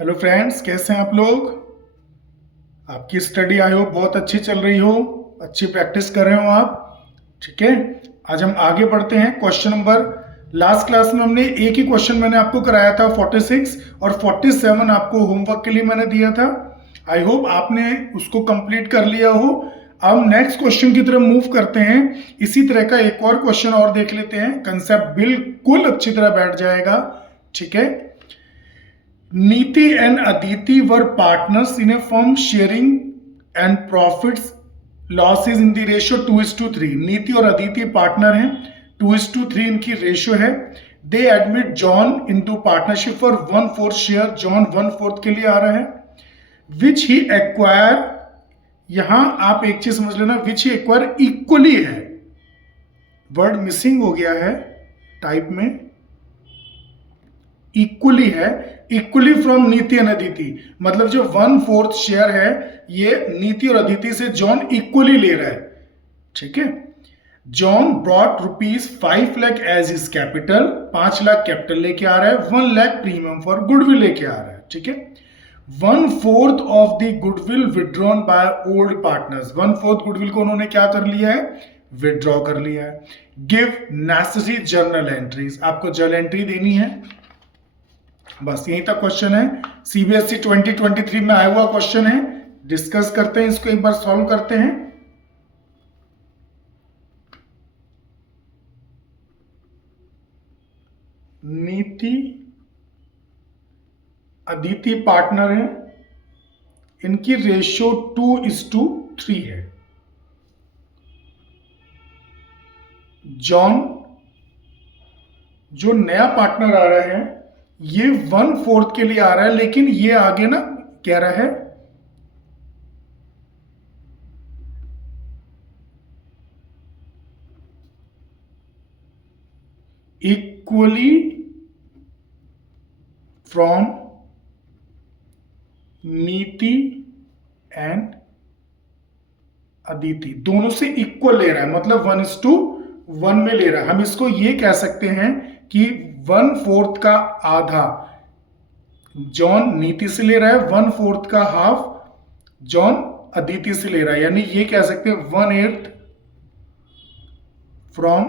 Hello friends, कैसे हैं आप लोग। आपकी स्टडी आई होप बहुत अच्छी चल रही हो, अच्छी प्रैक्टिस कर रहे हो आप। ठीक है, आज हम आगे बढ़ते हैं। क्वेश्चन नंबर, लास्ट क्लास में हमने एक ही क्वेश्चन मैंने आपको कराया था 46 और 47 आपको होमवर्क के लिए मैंने दिया था। आई होप आपने उसको कंप्लीट कर लिया हो। अब हम नेक्स्ट क्वेश्चन की तरफ मूव करते हैं। इसी तरह का एक और क्वेश्चन और देख लेते हैं, कंसेप्ट बिल्कुल अच्छी तरह बैठ जाएगा। ठीक है, Neeti and Aditi were partners in a firm sharing and profits losses in the ratio 2:3। नीति और अदिति पार्टनर हैं, 2:3 इनकी रेशियो है। दे admit John into partnership for 1/4 share. John 1/4 के लिए आ रहा है। विच ही एक्वायर, यहां आप एक चीज समझ लेना, विच ही एक्वायर इक्वली है, वर्ड मिसिंग हो गया है टाइप में, इक्वली है, इक्वली फ्रॉम नीति एंड अदिति। मतलब जो 1/4 शेयर है ये नीति और अदिति से जॉन इक्वली ले रहा है। ठीक है, John brought ₹5 lakh as his capital, 5 lakh capital लेके आ रहा है, 1 लाख प्रीमियम फॉर गुडविल लेके आ रहा है। ठीक है, 1/4 of the goodwill withdrawn by old partners, 1/4 goodwill को उन्होंने क्या कर लिया है, विड्रॉ कर लिया है। गिव नेसेसरी जर्नल एंट्रीज, आपको जर्नल एंट्री देनी है। बस यही तक क्वेश्चन है, सीबीएसई 2023 में आया हुआ क्वेश्चन है। डिस्कस करते हैं इसको, एक बार सॉल्व करते हैं। नीति अदिति पार्टनर है, इनकी रेशियो 2:3 है। जॉन जो नया पार्टनर आ रहा है ये 1/4 के लिए आ रहा है, लेकिन ये आगे ना कह रहा है इक्वली फ्रॉम नीति एंड अदिति, दोनों से इक्वल ले रहा है, मतलब 1:1 में ले रहा है। हम इसको ये कह सकते हैं कि 1/4 का आधा जॉन नीति से ले रहा है, 1/4 का हाफ जॉन अदिति से ले रहा है, यानी ये कह सकते हैं 1/8 फ्रॉम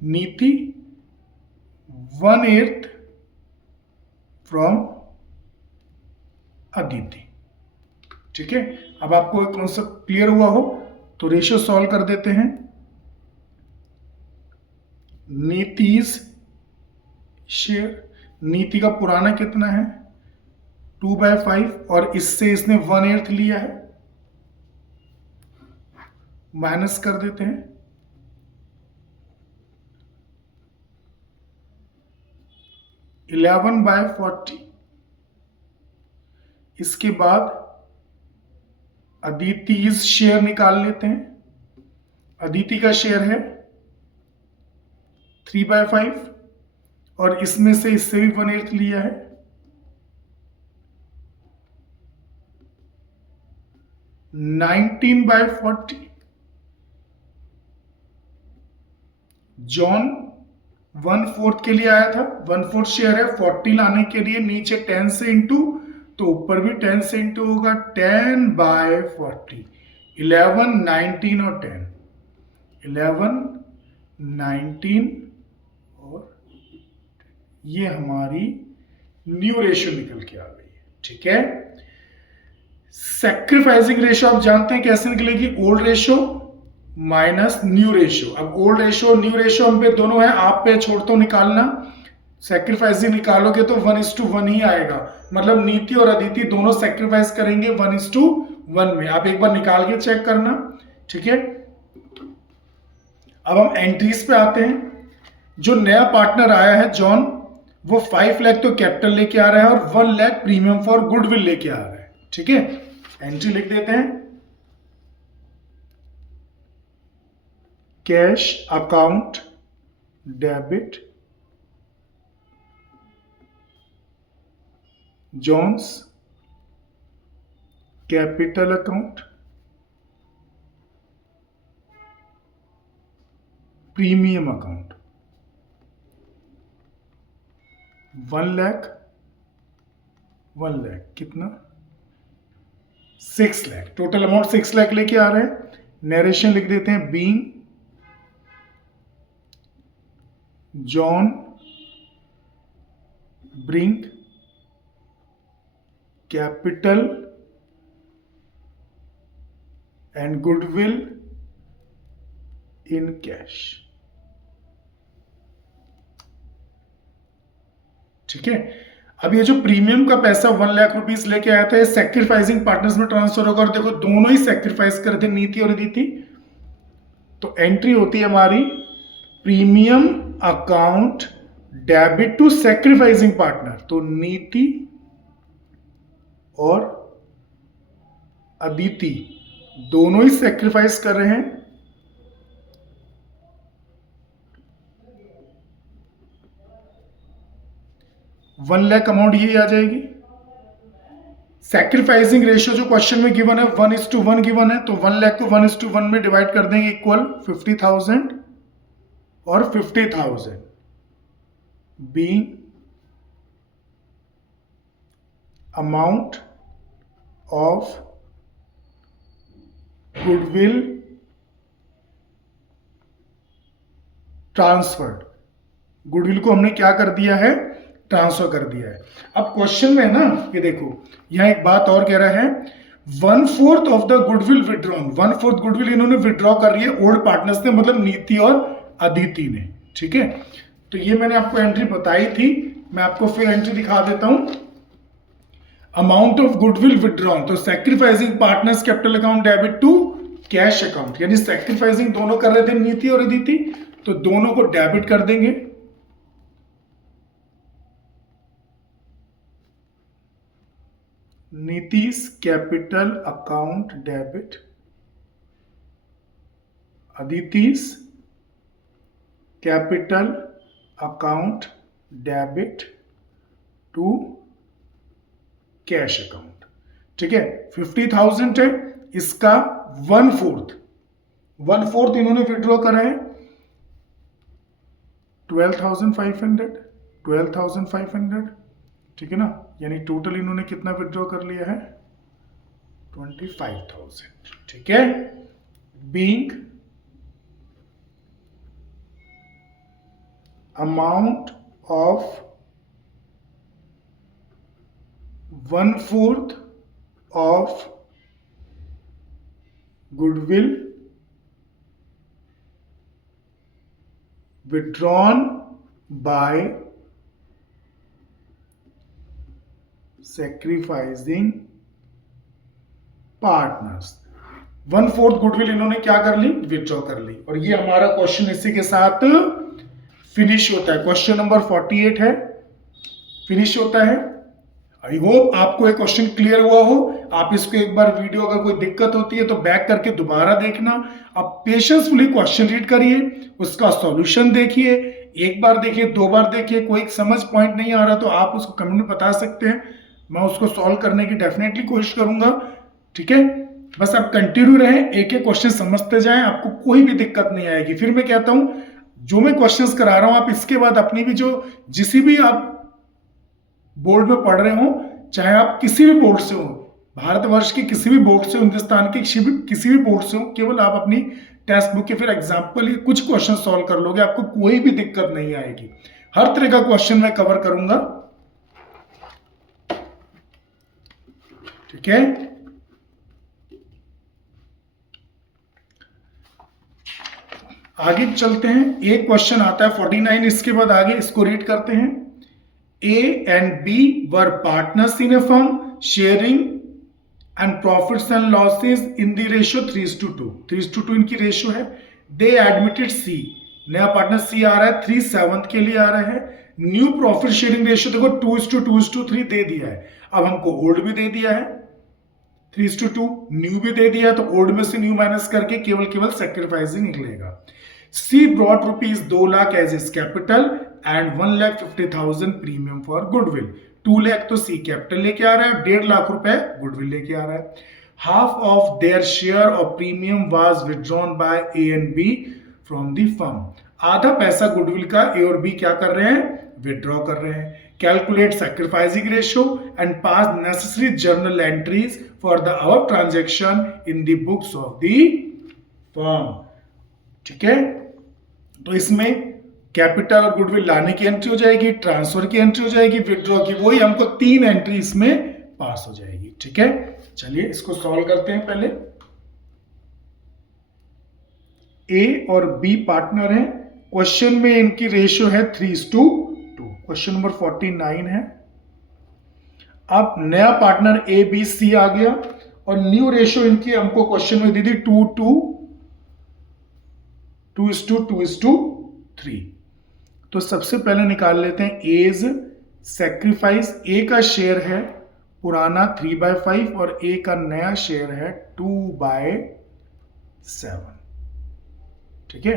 नीति, 1/8 फ्रॉम अदिति। ठीक है, अब आपको एक कॉन्सेप्ट क्लियर हुआ हो तो रेशियो सॉल्व कर देते हैं। नीतिज शेयर, नीति का पुराना कितना है 2/5 और इससे इसने 1/8 लिया है, माइनस कर देते हैं। 11/40, इसके बाद अदिति शेयर निकाल लेते हैं। अदिति का शेयर है 3/5 और इसमें से इससे भी 1/8 लिया है, (19/40). जॉन 1/4 के लिए आया था, 1/4 शेयर है, 40 लाने के लिए नीचे 10 से इंटू, तो ऊपर भी 10 से इंटू होगा, 10/40। 11, 19 और 10, 11, 19 और ये हमारी न्यू रेशियो निकल के आ गई है। ठीक है, सैक्रिफाइसिंग रेशियो आप जानते हैं कैसे निकलेगी, old ratio minus new ratio. अब ओल्ड रेशियो न्यू रेशियो हम पे दोनों है, आप पे छोड़ता हूं निकालना। सैक्रिफाइसिंग निकालोगे तो 1:1 ही आएगा, मतलब नीति और अदिति दोनों सैक्रिफाइस करेंगे 1:1 में। आप एक बार निकाल के चेक करना। ठीक है, अब हम एंट्रीज पे आते हैं। जो नया पार्टनर आया है जॉन, वो 5 लाख तो कैपिटल लेके आ रहा है और 1 लाख प्रीमियम फॉर गुडविल लेके आ रहा है। ठीक है, एंट्री लिख देते हैं। Cash account debit John's capital account premium account 1 lakh 1 lakh कितना 6 लाख, टोटल अमाउंट 6 लाख लेके आ रहे हैं। नरेशन लिख देते हैं, being John bring capital and goodwill in cash. ठीक है, अब ये जो प्रीमियम का पैसा 1 लाख रुपीस लेके आया था, ये सैक्रिफाइसिंग पार्टनर्स में ट्रांसफर होगा। और देखो दोनों ही सैक्रिफाइस कर थे, नीति और अदिति। तो एंट्री होती है हमारी premium account debit to sacrificing partner. तो नीति और अदिति दोनों ही सैक्रिफाइस कर रहे हैं। वन लाख अमाउंट ये आ जाएगी। सैक्रिफाइसिंग रेशियो जो क्वेश्चन में गिवन है 1:1 गिवन है, तो 1 लाख को 1:1 में डिवाइड कर देंगे, इक्वल 50,000 और 50,000 being amount of goodwill transferred. Goodwill को हमने क्या कर दिया है, ट्रांसफर कर दिया है। अब क्वेश्चन में ना ये देखो, यहां एक बात और कह रहा है, 1/4 of the goodwill withdrawn. 1/4 goodwill इन्होंने विड्रॉ कर रही है ओल्ड पार्टनर्स ने, मतलब नीति और अदिति ने। ठीक है, तो ये मैंने आपको एंट्री बताई थी, मैं आपको फिर एंट्री दिखा देता हूं। अमाउंट ऑफ गुडविल विड्रॉन, तो sacrificing partners capital account debit to cash account, यानी सैक्रिफाइसिंग दोनों कर रहे थे, नीति और अदिति, तो दोनों को डेबिट कर देंगे। नीतिस कैपिटल अकाउंट डेबिट, अदितिस capital account debit to cash account. ठीक है, 50,000 है, इसका 1/4 इन्होंने विड्रॉ करा है, 12,500। ठीक है ना, यानी टोटल इन्होंने कितना विड्रॉ कर लिया है, 25,000। ठीक है, being amount of 1/4 of goodwill withdrawn by sacrificing partners। 1/4 goodwill इन्होंने क्या कर ली, विथड्रॉ कर ली। और ये हमारा क्वेश्चन इसी के साथ फिनिश होता है। क्वेश्चन नंबर 48 है, फिनिश होता है। आई होप आपको ये क्वेश्चन क्लियर हुआ हो। आप इसको एक बार वीडियो, अगर कोई दिक्कत होती है तो बैक करके दोबारा देखना। आप पेशेंसफुली क्वेश्चन रीड करिए, उसका सॉल्यूशन देखिए, एक बार देखिए, 2 बार देखिए। कोई समझ पॉइंट नहीं आ रहा तो आप उसको कमेंट में बता सकते हैं, मैं उसको सॉल्व करने की डेफिनेटली कोशिश करूंगा। ठीक है, बस आप कंटिन्यू रहें, एक एक क्वेश्चन समझते जाएं, आपको कोई भी दिक्कत नहीं आएगी। फिर मैं कहता हूं, जो मैं क्वेश्चंस करा रहा हूं, आप इसके बाद अपनी भी जो जिस भी आप बोर्ड में पढ़ रहे हो, चाहे आप किसी भी बोर्ड से हो, भारतवर्ष के किसी भी बोर्ड से, हिंदुस्तान के किसी भी बोर्ड से हो, केवल आप अपनी टेक्स्ट बुक के फिर एग्जाम्पल ये कुछ क्वेश्चन सॉल्व कर लोगे, आपको कोई भी दिक्कत नहीं आएगी। हर तरह का क्वेश्चन मैं कवर करूंगा। ठीक है, आगे चलते हैं। एक क्वेश्चन आता है 49, इसके बाद आगे इसको रीड करते हैं। A and B were partners in a firm, sharing and profits and losses in the ratio 3:2। 3:2 इनकी रेशियो है। They admitted C, नया पार्टनर C आ रहा है, 3/7 के लिए आ रहा है। न्यू प्रॉफिट शेयरिंग रेशियो देखो 2:2:3 दे दिया है। अब हमको ओल्ड भी दे दिया है 3:2, न्यू भी दे दिया है, तो ओल्ड में से न्यू माइनस करके केवल सैक्रिफाइसिंग निकलेगा। C brought rupees 2 lakh as his capital and 1,50,000 premium for goodwill। 2 lakh तो C कैपिटल लेके आ रहा है, 1.5 लाख रुपए गुडविल लेके आ रहा है। Half of their share of premium was withdrawn bye A and B from the firm. आधा पैसा गुडविल का ए और बी क्या कर रहे हैं, विड्रॉ कर रहे हैं। Calculate sacrificing ratio and pass necessary journal entries for the above transaction in the books of the firm. ठीक है, तो इसमें कैपिटल और गुडविल लाने की एंट्री हो जाएगी, ट्रांसफर की एंट्री हो जाएगी, विड्रॉ की, वही हमको 3 एंट्री इसमें पास हो जाएगी। ठीक है, चलिए इसको सॉल्व करते हैं। पहले ए और बी पार्टनर हैं, क्वेश्चन में इनकी रेशियो है 3:2। क्वेश्चन नंबर 49 है। अब नया पार्टनर ए बी सी आ गया और न्यू रेशियो इनकी हमको क्वेश्चन में दी थी 2:3। तो सबसे पहले निकाल लेते हैं एज सैक्रिफाइस। ए का शेयर है पुराना 3/5 और ए का नया शेयर है 2/7। ठीक है,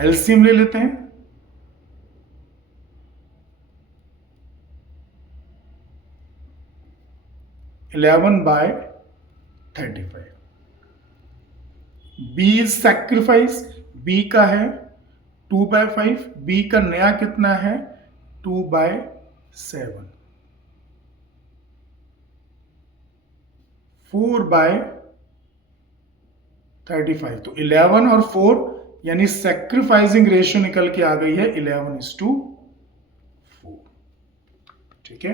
एलसीएम ले लेते हैं। (11/35). बी सैक्रिफाइस, बी का है 2/5, बी का नया कितना है 2/7। 4/35, तो 11 और 4 यानी सैक्रिफाइसिंग रेशियो निकल के आ गई है 11:4। ठीक है,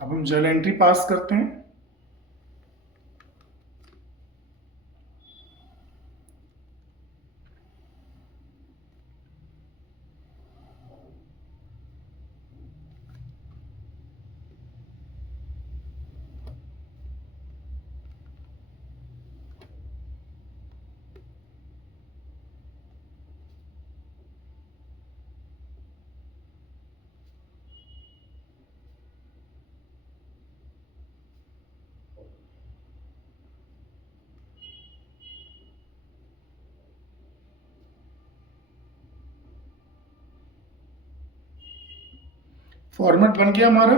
अब हम जर्नल एंट्री पास करते हैं। फॉर्मेट बन गया हमारा।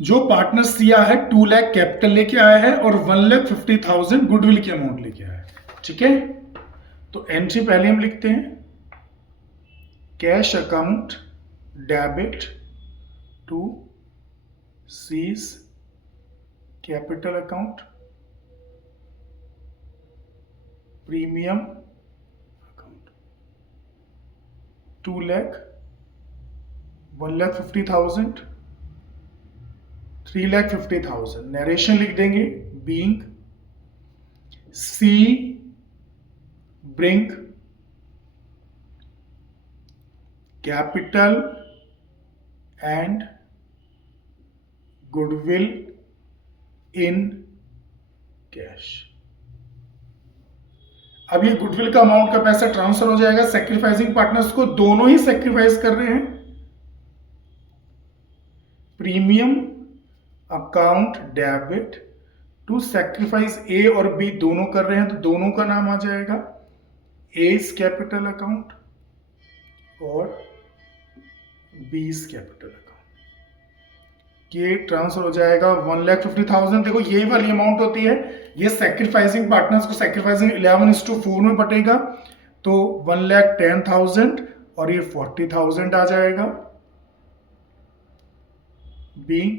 जो पार्टनर सिया है 2 लाख कैपिटल लेके आया है और 1,50,000 गुडविल की अमाउंट लेके आया है। ठीक है, तो एंट्री पहले हम लिखते हैं, cash account debit to C's capital account premium account 2 lakh 1,50,000 3,50,000। Narration लिख देंगे, being C bring capital and goodwill in cash. अब ये गुडविल का अमाउंट का पैसा ट्रांसफर हो जाएगा सैक्रिफाइसिंग पार्टनर्स को, दोनों ही सैक्रिफाइस कर रहे हैं। Premium account debit to sacrifice, A और बी दोनों कर रहे हैं तो दोनों का नाम आ जाएगा एज कैपिटल अकाउंट और बीज कैपिटल अकाउंट। ये ट्रांसफर हो जाएगा 1,50,000। देखो यही वाली अमाउंट होती है, ये सैक्रिफाइसिंग पार्टनर्स को सैक्रिफाइसिंग 11:4 में बटेगा तो 1,10,000 और ये 40,000 आ जाएगा। being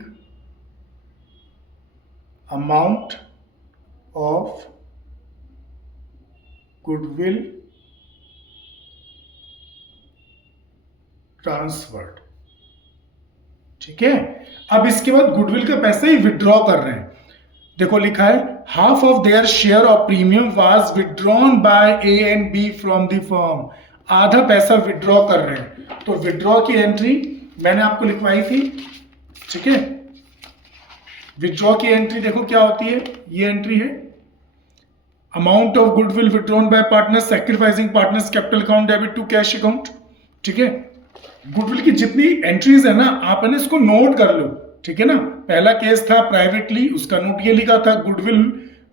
amount of goodwill transferred। ठीक है, अब इसके बाद गुडविल का पैसा ही विड्रॉ कर रहे हैं। देखो लिखा है half of their share of premium was withdrawn by A and B from the firm. आधा पैसा विड्रॉ कर रहे हैं, तो विड्रॉ की एंट्री मैंने आपको लिखवाई थी। ठीक है, विड्रॉ की एंट्री देखो क्या होती है, ये एंट्री है amount of goodwill withdrawn by partners sacrificing partners capital account debit to cash account. ठीक है, गुडविल की जितनी एंट्रीज है ना आप है इसको नोट कर लो। ठीक है ना, पहला केस था प्राइवेटली, उसका नोट ये लिखा था, गुडविल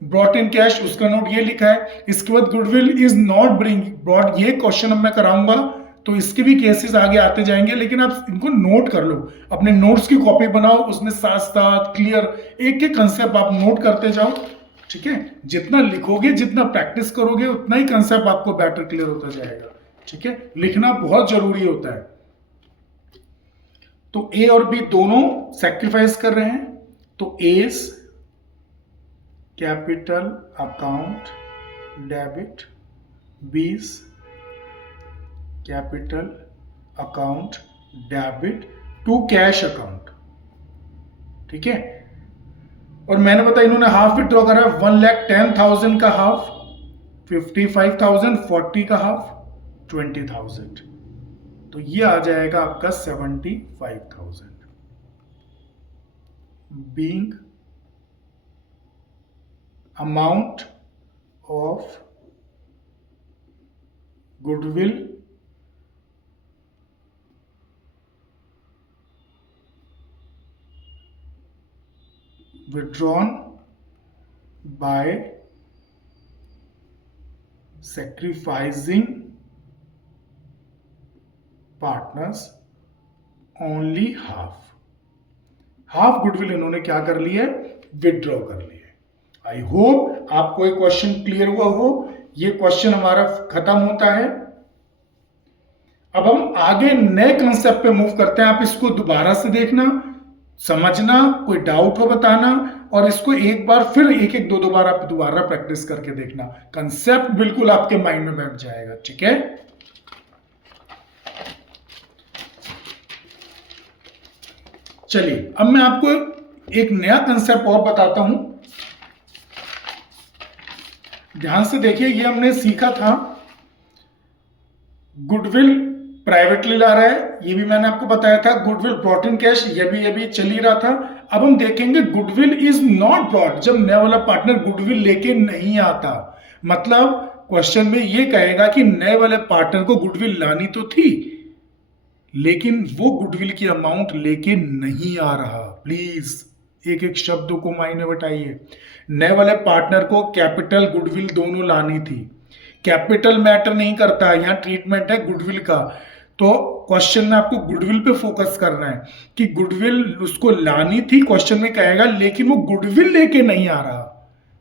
ब्रॉट इन कैश, उसका नोट ये लिखा है। इसके बाद goodwill is not bring brought, ये क्वेश्चन अब मैं कराऊंगा तो इसके भी केसेस आगे आते जाएंगे, लेकिन आप इनको नोट कर लो, अपने नोट्स की कॉपी बनाओ, उसमें साथ साथ क्लियर एक एक कंसेप्ट आप नोट करते जाओ। ठीक है, जितना लिखोगे, जितना प्रैक्टिस करोगे, उतना ही कंसेप्ट आपको बेटर क्लियर होता जाएगा। ठीक है, लिखना बहुत जरूरी होता है। तो ए और बी दोनों सैक्रिफाइस कर रहे हैं, तो A's capital account debit, B's capital account debit to cash account. ठीक है, और मैंने बताया इन्होंने हाफ विड्रॉ करा, 1,10,000 का हाफ, 55,000, 40 का हाफ, 20,000, तो ये आ जाएगा आपका 75,000 being amount of goodwill withdrawn by sacrificing partners only half goodwill इन्होंने क्या कर लिया है, विदड्रॉ कर लिया है। आई होप आपको ये क्वेश्चन क्लियर हुआ हो। ये क्वेश्चन हमारा खत्म होता है। अब हम आगे नए कंसेप्ट पे मूव करते हैं। आप इसको दोबारा से देखना, समझना, कोई डाउट हो बताना, और इसको एक बार फिर एक दो बार आप दोबारा प्रैक्टिस करके देखना। कंसेप्ट बिल्कुल आपके माइंड में बैठ जाएगा। ठीक है, चलिए अब मैं आपको एक नया कंसेप्ट और बताता हूं। ध्यान से देखिए, ये हमने सीखा था गुडविल प्राइवेटली ला रहा है, ये भी मैंने आपको बताया था। गुडविल ब्रॉट इन कैश, ये भी चल ही रहा था। अब हम देखेंगे गुडविल इज नॉट ब्रॉट, जब नया वाला पार्टनर गुडविल लेके नहीं आता। मतलब क्वेश्चन में ये कहेगा कि नए वाले पार्टनर को गुडविल लानी तो थी, लेकिन वो गुडविल की अमाउंट लेके नहीं आ रहा। प्लीज एक एक शब्दों को मायने बताइए। नए वाले पार्टनर को कैपिटल गुडविल दोनों लानी थी। कैपिटल मैटर नहीं करता, यहां ट्रीटमेंट है गुडविल का। तो क्वेश्चन में आपको गुडविल पे फोकस करना है कि गुडविल उसको लानी थी, क्वेश्चन में कहेगा, लेकिन वो गुडविल लेके नहीं आ रहा।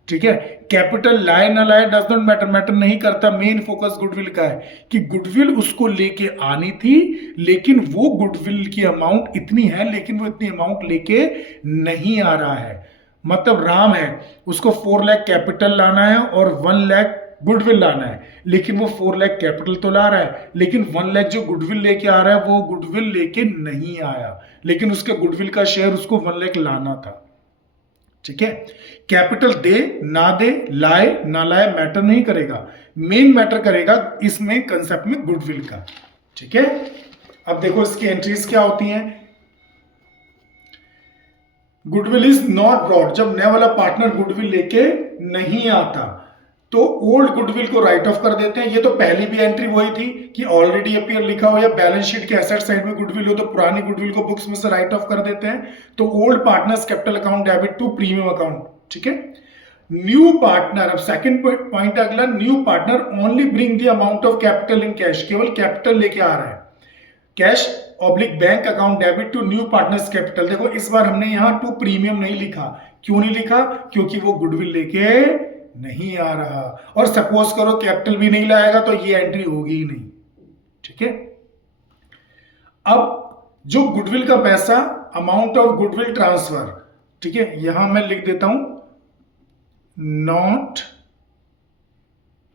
ठीक है, कैपिटल लाए ना लाए डज नॉट मैटर, मैटर नहीं करता। मेन फोकस गुडविल का है कि गुडविल उसको लेके आनी थी, लेकिन वो गुडविल की अमाउंट इतनी है, लेकिन वो इतनी अमाउंट लेके नहीं आ रहा है। मतलब राम है, उसको 4 लाख कैपिटल लाना है और 1 लाख गुडविल लाना है, लेकिन वो 4 लाख कैपिटल तो ला रहा है, लेकिन 1 लाख जो गुडविल लेके आ रहा है वो गुडविल लेके नहीं आया, लेकिन उसके गुडविल का शेयर उसको 1 लाख लाना था। ठीक है, कैपिटल दे ना दे, लाए ना लाए मैटर नहीं करेगा, मेन मैटर करेगा इसमें कंसेप्ट में गुडविल का। ठीक है, अब देखो इसकी एंट्रीज क्या होती हैं। गुडविल इज नॉट ब्रॉट, जब नया वाला पार्टनर गुडविल लेके नहीं आता तो ओल्ड गुडविल को राइट ऑफ कर देते हैं। ये तो पहली भी एंट्री वही थी कि ऑलरेडी अपीयर लिखा हो या बैलेंस शीट के एसेट साइड में गुडविल हो तो पुरानी गुडविल को बुक्स में से राइट ऑफ कर देते हैं। तो old partners capital account debit to premium account. ठीक है, न्यू पार्टनर, अब सेकंड पॉइंट अगला, new partner only bring the amount of capital in cash, केवल कैपिटल लेके आ रहा है। Cash oblique bank account debit to new partners capital. देखो इस बार हमने यहां टू प्रीमियम नहीं लिखा। क्यों नहीं लिखा? क्योंकि वो गुडविल लेके नहीं आ रहा, और सपोज करो कैपिटल भी नहीं लाएगा तो ये एंट्री होगी ही नहीं। ठीक है, अब जो गुडविल का पैसा, अमाउंट ऑफ गुडविल ट्रांसफर, ठीक है, यहां मैं लिख देता हूं नॉट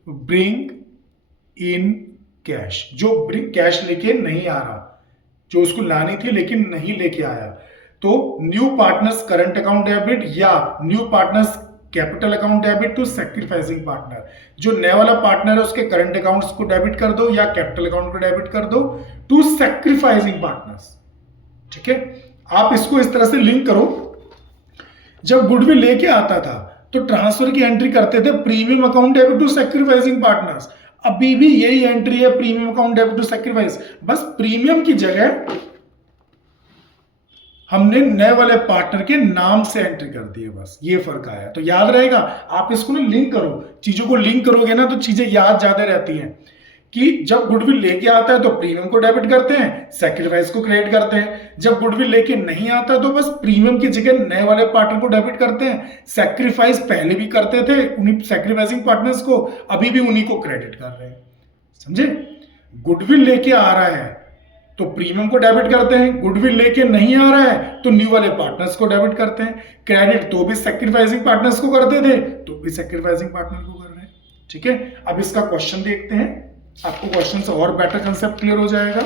ब्रिंग इन कैश, जो ब्रिंग कैश लेके नहीं आ रहा, जो उसको लानी थी लेकिन नहीं लेके आया। तो new partners current account debit या new partners capital account debit to sacrificing partner, जो नया वाला पार्टनर है उसके करंट अकाउंट्स को डेबिट कर दो या कैपिटल अकाउंट को डेबिट कर दो टू सैक्रिफाइसिंग पार्टनर्स। ठीक है, आप इसको इस तरह से लिंक करो। जब गुडविल लेके आता था तो ट्रांसफर की एंट्री करते थे premium account debit to sacrificing partners. अभी भी यही एंट्री है, premium account debit to sacrifice, बस प्रीमियम की जगह हमने नए वाले पार्टनर के नाम से एंट्री कर दी है, बस ये फर्क आया। तो याद रहेगा, आप इसको ना लिंक करो, चीजों को लिंक करोगे ना तो चीजें याद ज्यादा रहती हैं कि जब गुडविल लेके आता है तो प्रीमियम को डेबिट करते हैं, सैक्रिफाइस को क्रेडिट करते हैं। जब गुडविल लेके नहीं आता तो बस प्रीमियम की जगह नए वाले पार्टनर को डेबिट करते हैं। सैक्रिफाइस पहले भी करते थे उन्हीं सैक्रिफाइसिंग पार्टनर्स को, अभी भी उन्हीं को क्रेडिट कर रहे हैं। समझे? गुडविल लेके आ रहा है तो प्रीमियम को डेबिट करते हैं, गुडविल लेके नहीं आ रहा है तो न्यू वाले पार्टनर्स को डेबिट करते हैं। क्रेडिट तो भी सैक्रिफाइसिंग पार्टनर्स को करते थे तो भी सैक्रिफाइसिंग पार्टनर को कर रहे हैं। ठीक है, अब इसका क्वेश्चन देखते हैं, आपको क्वेश्चन से और बेटर कंसेप्ट क्लियर हो जाएगा।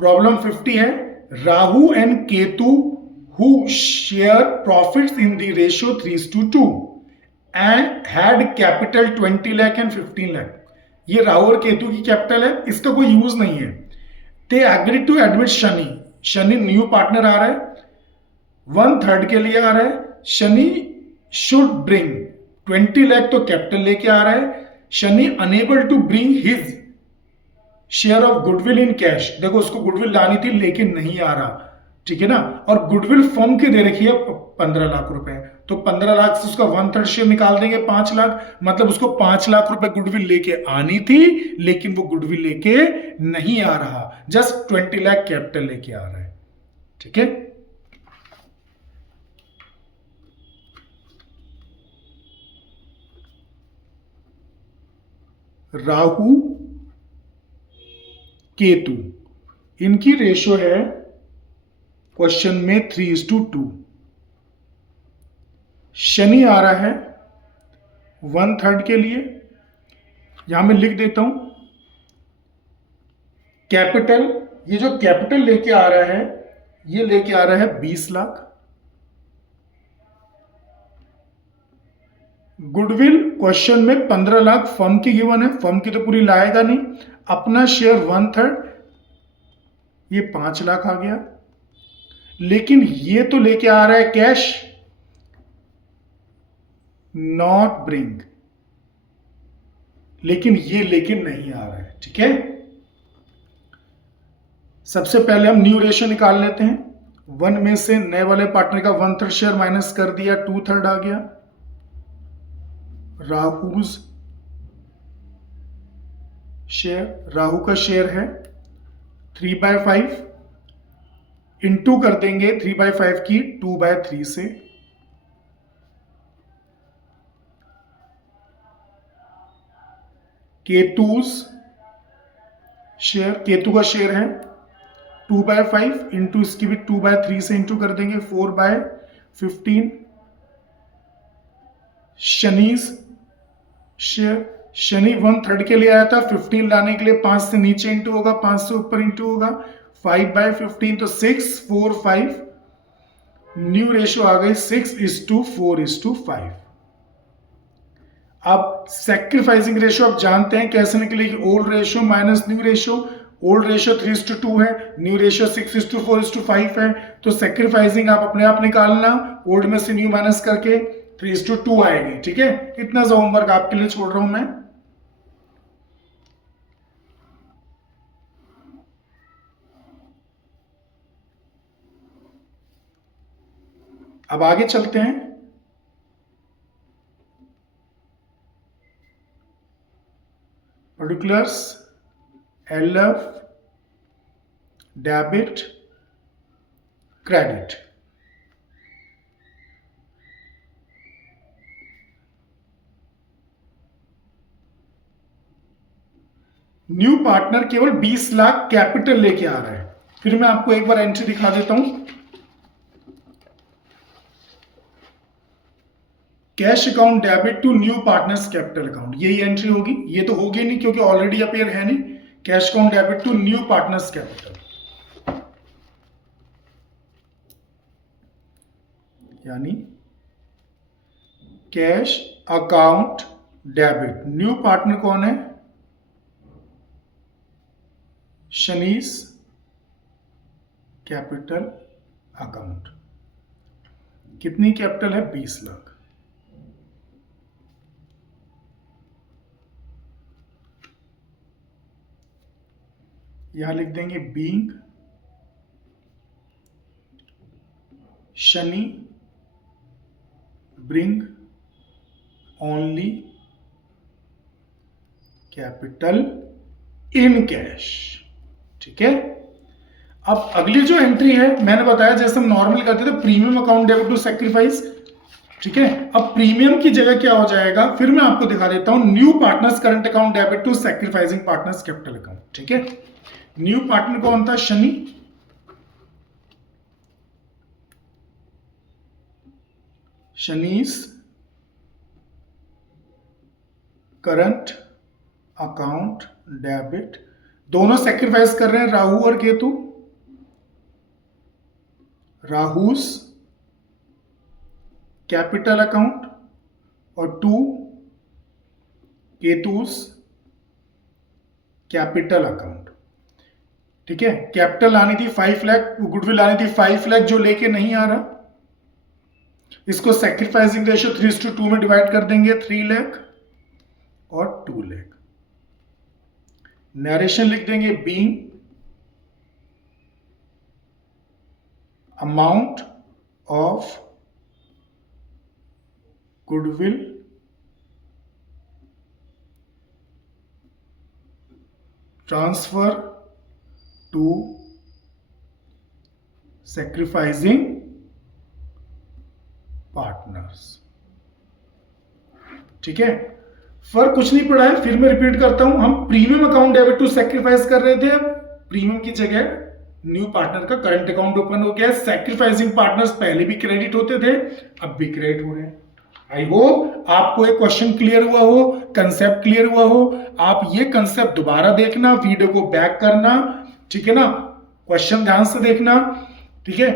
प्रॉब्लम 50 है, Rahu and Ketu who share profits in the ratio 3:2 and had capital 20 lakh and 15 lakh. ये राहु और केतु की कैपिटल है, इसका कोई यूज नहीं है। They agree to admit Shani, Shani new partner आ रहा है, 1/3 के लिए आ रहा है। शनि शुड ब्रिंग 20 लाख तो कैपिटल लेके आ रहा है। Shani unable to bring his share of goodwill in cash, देखो उसको गुडविल लानी थी लेकिन नहीं आ रहा, ठीक है ना। और गुडविल फर्म की दे रखी है 15 लाख रुपए, तो 15 लाख से उसका 1/3 शेयर निकाल देंगे 5 लाख, मतलब उसको 5 लाख रुपए गुडविल लेके आनी थी लेकिन वो गुडविल लेके नहीं आ रहा, जस्ट 20 लाख कैपिटल लेके आ रहा है। ठीक है, राहु केतु इनकी रेशो है क्वेश्चन में 3:2। शनि आ रहा है 1/3 के लिए, यहां मैं लिख देता हूं कैपिटल, ये जो कैपिटल लेके आ रहा है ये लेके आ रहा है 20 लाख। गुडविल क्वेश्चन में 15 लाख फर्म की गिवन है, फर्म की तो पूरी लाएगा नहीं, अपना शेयर 1/3, ये 5 लाख आ गया। लेकिन ये तो लेके आ रहा है कैश, नॉट ब्रिंग, लेकिन ये लेके नहीं आ रहा है। ठीक है, सबसे पहले हम न्यू रेशियो निकाल लेते हैं। 1 में से नए वाले पार्टनर का 1/3 शेयर माइनस कर दिया, 2/3 आ गया। राहुज शेयर, राहु का शेयर है 3/5, इंटू कर देंगे 3/5 की 2/3 से। केतुज शेयर, केतु का शेयर है 2/5 इंटू इसकी भी 2/3 से इंटू कर देंगे 4/15। शनीज शेयर, शनि 1/3 के लिए आया था, 15 लाने के लिए 5 से नीचे इंटू होगा, 5 से ऊपर इंटू होगा, 5/15 तो 6, 4, 5। न्यू रेशियो आ गई 6:4:5। अब सैक्रिफाइसिंग रेशियो आप जानते हैं कैसे निकलेगी, old ratio minus new ratio. Old ratio 3:2 है, न्यू रेशियो 6:4:5 है, तो सैक्रिफाइसिंग आप अपने आप निकालना, ओल्ड में से न्यू माइनस करके 3:2 आएगी। ठीक है, इतना सा होमवर्क आपके लिए छोड़ रहा हूं मैं। अब आगे चलते हैं। Particulars, LF, debit, credit. New partner केवल 20 लाख कैपिटल लेके आ रहा है। फिर मैं आपको एक बार एंट्री दिखा देता हूं। Cash account debit to new partners capital account, यही एंट्री होगी। ये तो होगी नहीं क्योंकि ऑलरेडी अपेयर है नहीं। Cash account debit to new partners capital, यानी cash account debit, new partner कौन है, शनीस कैपिटल अकाउंट। कितनी कैपिटल है, 20 लाख। यहां लिख देंगे being Shani bring only capital in cash. ठीक है, अब अगली जो एंट्री है मैंने बताया जैसे हम नॉर्मल करते थे premium account debit to sacrifice. ठीक है, अब प्रीमियम की जगह क्या हो जाएगा, फिर मैं आपको दिखा देता हूं, new partners current account debit to sacrificing partners capital account. ठीक है, न्यू पार्टनर कौन था, Shani, Shani's current account debit, दोनों सेक्रीफाइस कर रहे हैं राहु और केतु, राहुस कैपिटल अकाउंट और टू केतुस कैपिटल अकाउंट। ठीक है, कैपिटल लानी थी 5 लाख, गुडविल लानी थी 5 लाख जो लेके नहीं आ रहा, इसको सेक्रीफाइसिंग रेशियो 3:2 में डिवाइड कर देंगे, 3 लाख और 2 लाख। नरेशन लिख देंगे being amount of goodwill transfer to sacrificing partners. ठीक है, फर्क कुछ नहीं पड़ा है, फिर मैं रिपीट करता हूं, हम premium account debit to sacrifice कर रहे थे, प्रीमियम की जगह न्यू पार्टनर का करंट अकाउंट ओपन हो गया। सेक्रीफाइसिंग पार्टनर्स पहले भी क्रेडिट होते थे, अब भी क्रेडिट हो रहे हैं। आई होप आपको एक क्वेश्चन क्लियर हुआ हो, कंसेप्ट क्लियर हुआ हो। आप ये कंसेप्ट दोबारा देखना, वीडियो को बैक करना, ठीक है ना, क्वेश्चन ध्यान से देखना। ठीक है,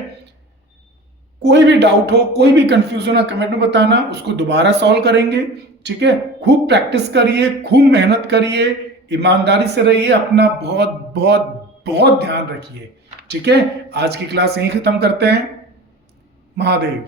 कोई भी डाउट हो, कोई भी कंफ्यूजन हो, कमेंट में बताना, उसको दोबारा सॉल्व करेंगे। ठीक है, खूब प्रैक्टिस करिए, खूब मेहनत करिए, ईमानदारी से रहिए, अपना बहुत बहुत बहुत ध्यान रखिए। ठीक है, आज की क्लास यहीं खत्म करते हैं। महादेव।